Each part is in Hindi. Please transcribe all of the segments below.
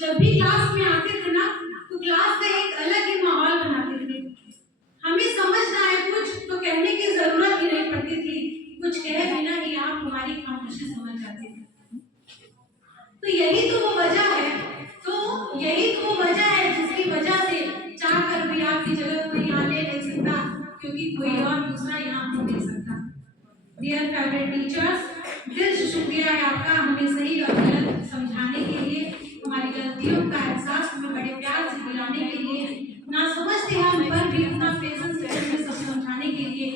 जब भी क्लास में आते थे ना तो क्लास का एक अलग ही माहौल बनाते थे। हमें समझ ना आए कुछ तो कहने की जरूरत ही नहीं पड़ती थी, कुछ कहे बिना ही आप हमारी खामोशी समझ जाते थे। तो यही तो वो वजह है जिसकी वजह से चाह कर भी आपकी जगह कोई यहाँ ले नहीं सकता, क्योंकि कोई और दूसरा यहाँ हो नहीं सकता। डियर फेवरेट टीचर्स, दिल से शुक्रिया है आपका हमें सही और गलत समझाने के लिए, हमारी गलतियों का एहसास हमें बड़े प्यार से दिलाने के लिए, ना समझते हम पर भी इतना पेशेंस से सब समझाने के लिए।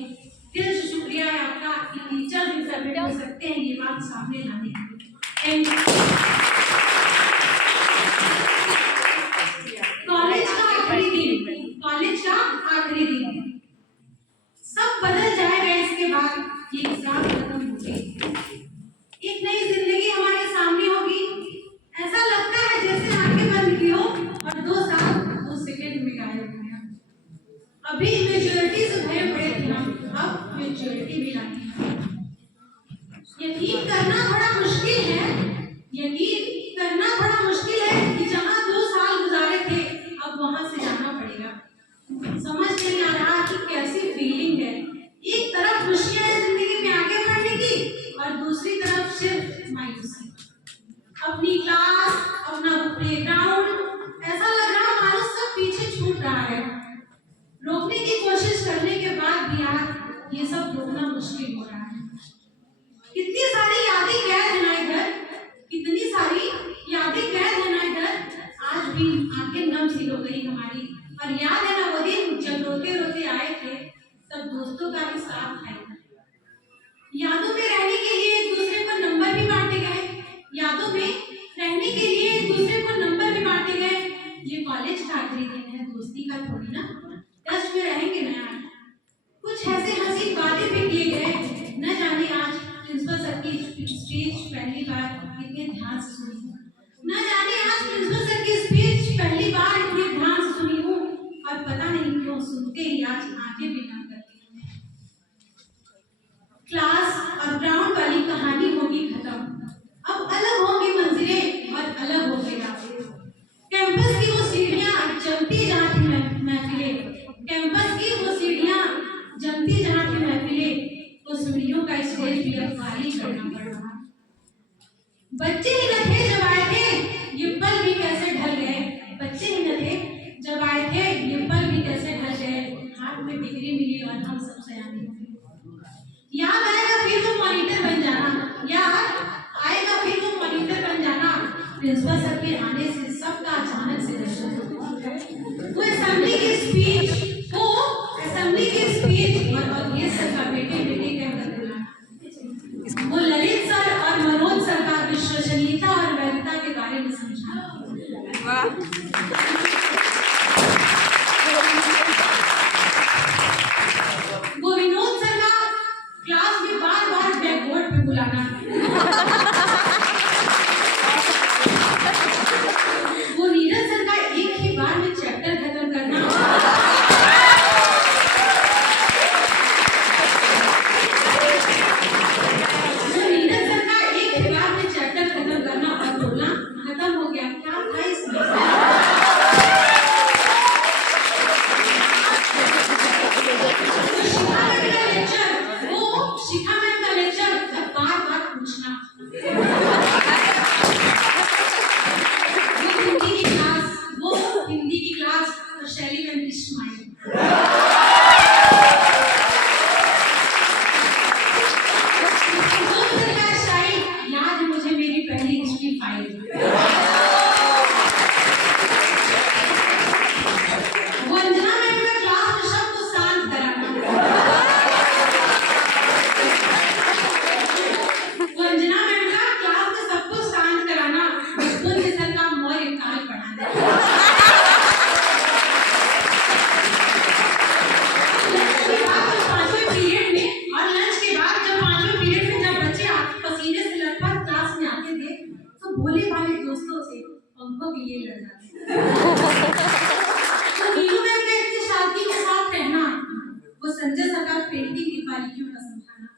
दिल से शुक्रिया है आपका कि टीचर भी फेवरेट हो सकते हैं ये बात सामने लाने के लिए। Thank you. कॉलेज का आखिरी दिन, सब बदल जाएगा इसके बाद ये एग्जाम खत्म होगी, एक नई जिंदगी हमारे सामने होगी। ऐसा लगता है जैसे आंखें बंद की हो और 2 साल 2 सेकंड में गायब हो गया। अभी मैच्योरिटी से भरे पड़े थे हम, अब मैच्योरिटी भी आती है। यकीन करना बड़ा मुश्किल है कि जहाँ 2 साल गुजारे थे अब वहां से जाना पड़ेगा। समझ नहीं आ रहा कि कैसी फीलिंग है, एक तरफ खुशियां है जिंदगी में आगे बढ़ने की और दूसरी तरफ सिर्फ मायूसी। अपनी क्लास, अपना प्लेग्राउंड, ऐसा लग रहा मानो सब पीछे छूट रहा है। रोकने की कोशिश करने के बाद भी यार ये सब रोकना मुश्किल हो रहा है। कितनी सारी यादें कैद है ना इधर, कितनी सारी यादें कैद है ना इधर, आज भी आंखें नम सी हो गई हमारी। और याद है ना वो दिन जब रोते रोते आए थे, तब दोस्तों का भी साथ था। यादों में रहने के लिए एक दूसरे को नंबर भी बांटे गए, यादों में रहने के लिए एक दूसरे को नंबर भी बांटे गए। ये कॉलेज का आखिरी दिन है, दोस्ती का थोड़ी ना, टच में रहेंगे ना यार। कुछ ऐसे हंसी बातें भी किए गए, न जाने आज प्रिंसिपल सर की स्पीच पहली बार कितने ध्यान से सुनी हूँ, न जाने आज प्रिंसिपल सर की स्पीच पहली बार इतने ध्यान से सुनी हूँ, और पता नहीं क्यों सुनते ही आज आंखें भी नम करती हैं। क्लास और ग्राउंड वाली कहानी होगी खत्म, अब अलग होंगी मंजिलें और अलग होंगे रास्ते। कैंपस की वो सीढ़ियां जमती जहाँ थी महफिलें, कैंपस की वो सीढ़ियां जमती जहाँ थी महफिलें, तो सीढ़ियों का स्टेज भी अब खाली करना पड़ रहा। बच्चे ही न थे जब आए थे, ये पल भी कैसे ढल गए, बच्चे ही न थे जब आए थे, ये पल भी कैसे ढल गए। हाथ में डिग्री मिली और हम सब सयाने हो गए। याद आएगा फिर वो मॉनिटर बन जाना, याद आएगा फिर वो मॉनिटर बन जाना, प्रिंसिपल सर के आने से सबका अचानक से दर्शन। वो असेंबली की स्पीच और ये सर का बेटे कहकर बोला, वो ललित सर और मनोज सर का विश्वसनीयता और वैधता के बारे में समझा। वो विनोद सर का क्लास में बार-बार ब्लैक बोर्ड पे बुलाना, वो नीरज सर का एक ही बार में चैप्टर खत्म करना, और बोलना खत्म हो गया। क्या था इसमें? शिखा मैम का लेक्चर बार-बार पूछना, वो हिंदी की क्लास और शैली मैम की स्माइल। याद है मुझे मेरी पहली हिस्ट्री फाइल, वंजना मैम का क्लास में सबको शांत कराना, वंजना मैम का क्लास में सबको शांत कराना, उनके सर का मौर्य काल पढ़ाना। लंच के बाद जब 5वें पीरियड में जब बच्चे पसीने से लथपथ क्लास में आते थे, तो भोले भाले दोस्तों से पंखों के लिए लड़ जाते। तो नीलू मैम का इतनी शांति के साथ रहना, वो संजय सर का पेंटिंग की बारीकियों का समझाना,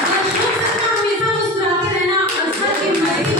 वो अशोक सर का हमेशा मुस्कुराते रहना और सर की मस्ती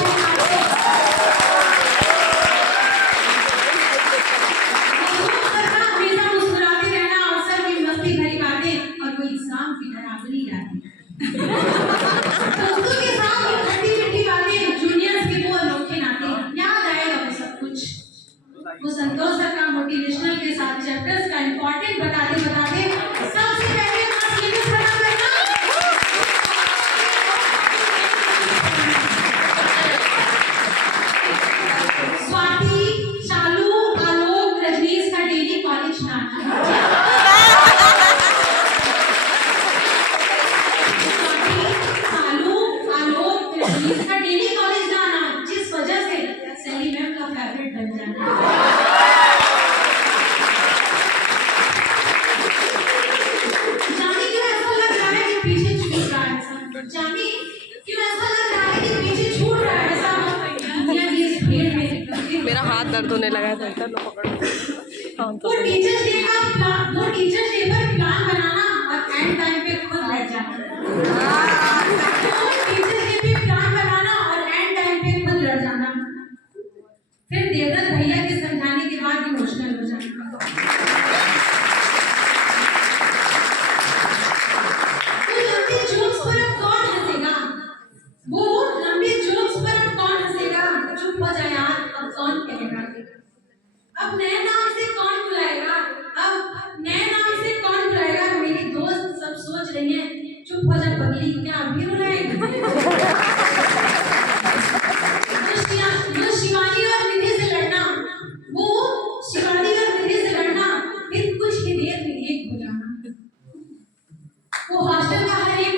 लग जाना। जाने क्यों ऐसा लग रहा है कि पीछे छूट रहा है सब? जाने क्यों ऐसा लग रहा है कि पीछे छूट रहा है सब? या इस भीड़ में मेरा हाथ दर्द होने लगा है तो लो पकड़ो। वो टीचर्स डे का प्लान, वो टीचर्स डे पर प्लान बनाना और एंड टाइम पे खुद बैठ जाना। टीचर्स डे पे प्लान बनाना और एंड टाइम पे खुद लड़ जाना। फिर देवदत्त भैया के समझाने के बाद इमोशनल हो जाना। तो लंबे जोक्स पर अब कौन हंसेगा? वो लंबे जोक्स पर अब कौन हंसेगा? चुप हो जाए यार, अब कौन कहेगा? अब नए नाम से कौन बुलाएगा? अब नए नाम से कौन बुलाएगा? मेरी दोस्त सब सोच रही है चुप हो जा पगली, क्या अभी रुलाएगी? जो शिवानी और विधि से लड़ना, वो शिवानी और विधि से लड़ना, फिर कुछ ही देर में एक हो जाना। वो हॉस्टल का हर एक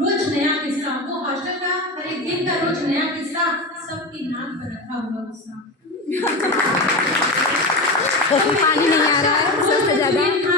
रोज नया किस्सा, वो हॉस्टल का हर एक दिन का रोज नया किस्सा, सबकी नाक पर रखा हुआ गुस्सा। पानी नहीं आ रहा है सबसे ज्यादा।